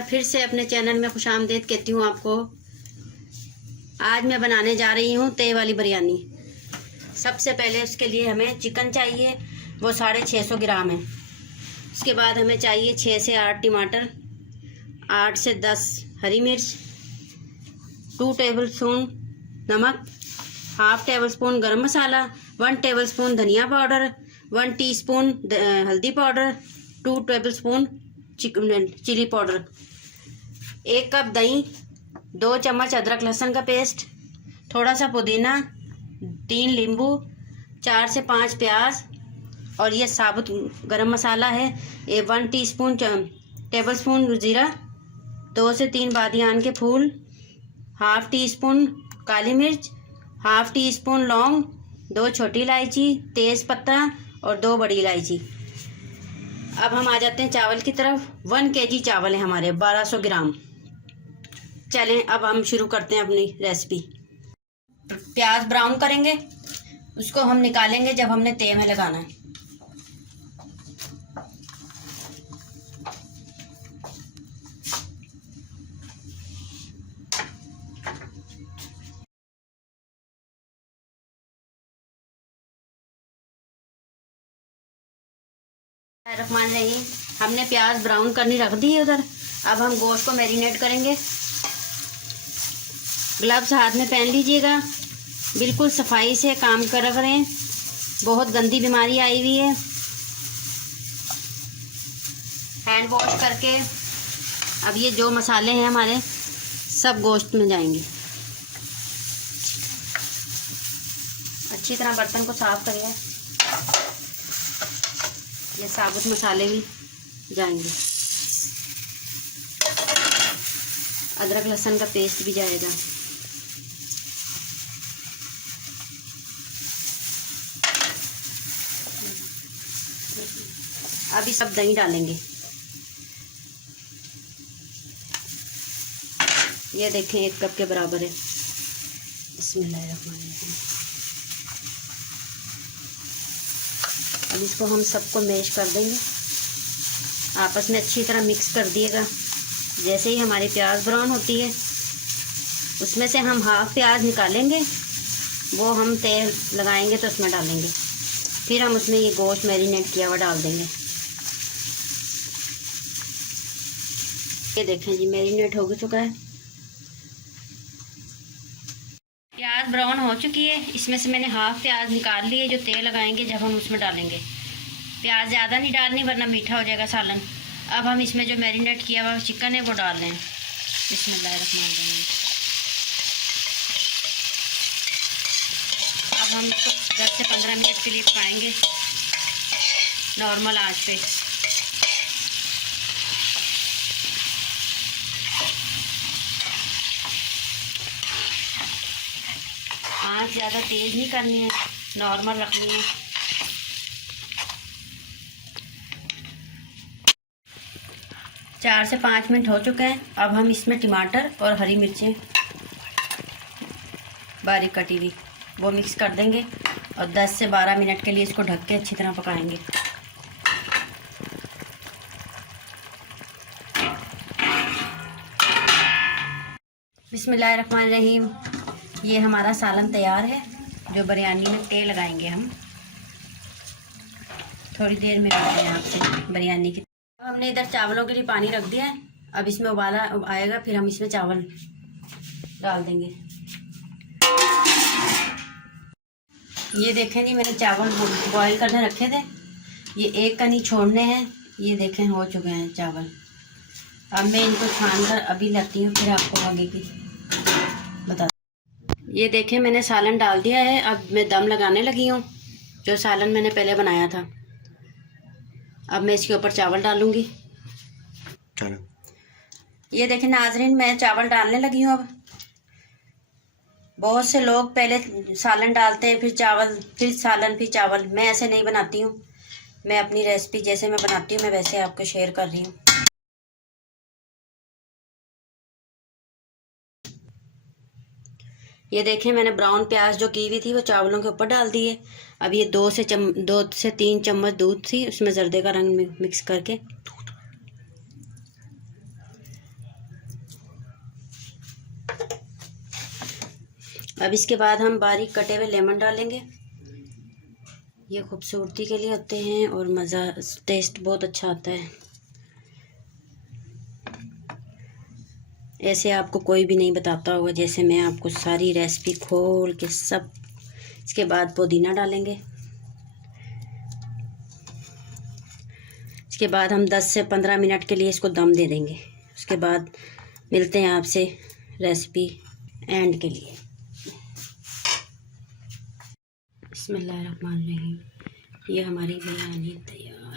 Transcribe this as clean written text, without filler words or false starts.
बार फिर से अपने चैनल में खुशामदीद कहती हूँ आपको। आज मैं बनाने जा रही हूँ तय वाली बिरयानी। सबसे पहले उसके लिए हमें चिकन चाहिए, वो 650 ग्राम है। उसके बाद हमें चाहिए 6 से 8 टमाटर, 8 से 10 हरी मिर्च, 2 टेबलस्पून नमक, half table spoon garam masala, 1 table spoon धनिया पाउडर, 1 टीस्पून हल्दी powder, 2 tablespoon chilli powder, 1 cup दही, 2 चम्मच अदरक लहसुन का पेस्ट, थोड़ा सा पुदीना, 3 नींबू, 4 से 5 प्याज, और ये साबुत गरम मसाला है। ये 1 टीस्पून टेबल स्पून जीरा, 2 से 3 बादियान के फूल, हाफ टी स्पून काली मिर्च, हाफ टी स्पून लौंग, 2 छोटी इलायची, तेज़ पत्ता और 2 बड़ी इलायची। अब हम आ जाते हैं चावल की तरफ। 1 केजी चावल है हमारे, 1200 ग्राम। चलें अब हम शुरू करते हैं अपनी रेसिपी। प्याज ब्राउन करेंगे, उसको हम निकालेंगे जब हमने तेल में लगाना है। रहमान रहीम, हमने प्याज ब्राउन करनी रख दी है उधर। अब हम गोश्त को मैरिनेट करेंगे। ग्लव्स हाथ में पहन लीजिएगा, बिल्कुल सफाई से काम कर करें, बहुत गंदी बीमारी आई हुई है। हैंड वॉश करके अब ये जो मसाले हैं हमारे सब गोश्त में जाएंगे। अच्छी तरह बर्तन को साफ करिए, ये साबुत मसाले भी जाएंगे, अदरक लहसुन का पेस्ट भी जाएगा। अभी सब दही डालेंगे। ये देखें 1 कप के बराबर है। बिस्मिल्लाहिर्रहमानिर्रहीम। अब इसको हम सबको मैश कर देंगे, आपस में अच्छी तरह मिक्स कर दिएगा। जैसे ही हमारी प्याज ब्राउन होती है उसमें से हम हाफ प्याज निकालेंगे, वो हम तेल लगाएंगे तो उसमें डालेंगे। फिर हम उसमें ये गोश्त मैरिनेट किया हुआ डाल देंगे। ये देखें जी मैरिनेट हो चुका है। प्याज ब्राउन हो चुकी है, इसमें से मैंने हाफ प्याज निकाल ली है जो तेल लगाएंगे जब हम उसमें डालेंगे। प्याज ज़्यादा नहीं डालनी वरना मीठा हो जाएगा सालन। अब हम इसमें जो मैरिनेट किया हुआ चिकन है वो डाल लें। बिस्मिल्लाहिर्रहमानिर्रहीम। अब हम इसको 10 से 15 मिनट के लिए पकाएंगे नॉर्मल आंच पे। आंच ज़्यादा तेज़ नहीं करनी है, नॉर्मल रखनी है। चार से 5 मिनट हो चुके हैं। अब हम इसमें टमाटर और हरी मिर्चें बारीक कटी हुई वो मिक्स कर देंगे और 10 से 12 मिनट के लिए इसको ढक के अच्छी तरह पकाएंगे। बिस्मिल्लाहिर्रहमानिर्रहीम। ये हमारा सालन तैयार है जो बिरयानी में तेल लगाएंगे हम। थोड़ी देर में मिलते हैं आपसे बिरयानी की। अब हमने इधर चावलों के लिए पानी रख दिया है। अब इसमें उबाला आएगा, फिर हम इसमें चावल डाल देंगे। ये देखें जी मैंने चावल बॉईल करने रखे थे, ये 1 कनी छोड़ने हैं। ये देखें हो चुके हैं चावल। अब मैं इनको छान कर अभी लाती हूँ, फिर आपको आगे की बता। ये देखें मैंने सालन डाल दिया है। अब मैं दम लगाने लगी हूँ जो सालन मैंने पहले बनाया था। अब मैं इसके ऊपर चावल डालूंगी। ये देखें नाजरीन मैं चावल डालने लगी हूँ। अब बहुत से लोग पहले सालन डालते हैं, फिर चावल, फिर सालन, फिर चावल। मैं ऐसे नहीं बनाती हूँ। मैं अपनी रेसिपी जैसे मैं बनाती हूँ मैं वैसे आपको शेयर कर रही हूँ। ये देखें मैंने ब्राउन प्याज जो की हुई थी वो चावलों के ऊपर डाल दी है। अब ये 2 से 3 चम्मच दूध थी, उसमें जर्दे का रंग मिक्स करके अब इसके बाद हम बारीक कटे हुए लेमन डालेंगे। ये खूबसूरती के लिए होते हैं और मज़ा, टेस्ट बहुत अच्छा आता है। ऐसे आपको कोई भी नहीं बताता होगा जैसे मैं आपको सारी रेसिपी खोल के सब। इसके बाद पुदीना डालेंगे। इसके बाद हम 10 से 15 मिनट के लिए इसको दम दे देंगे। उसके बाद मिलते हैं आपसे रेसिपी एंड के लिए। बिस्मिल्लाहिर्रहमानिर्रहीम। ये हमारी बिरयानी तैयार।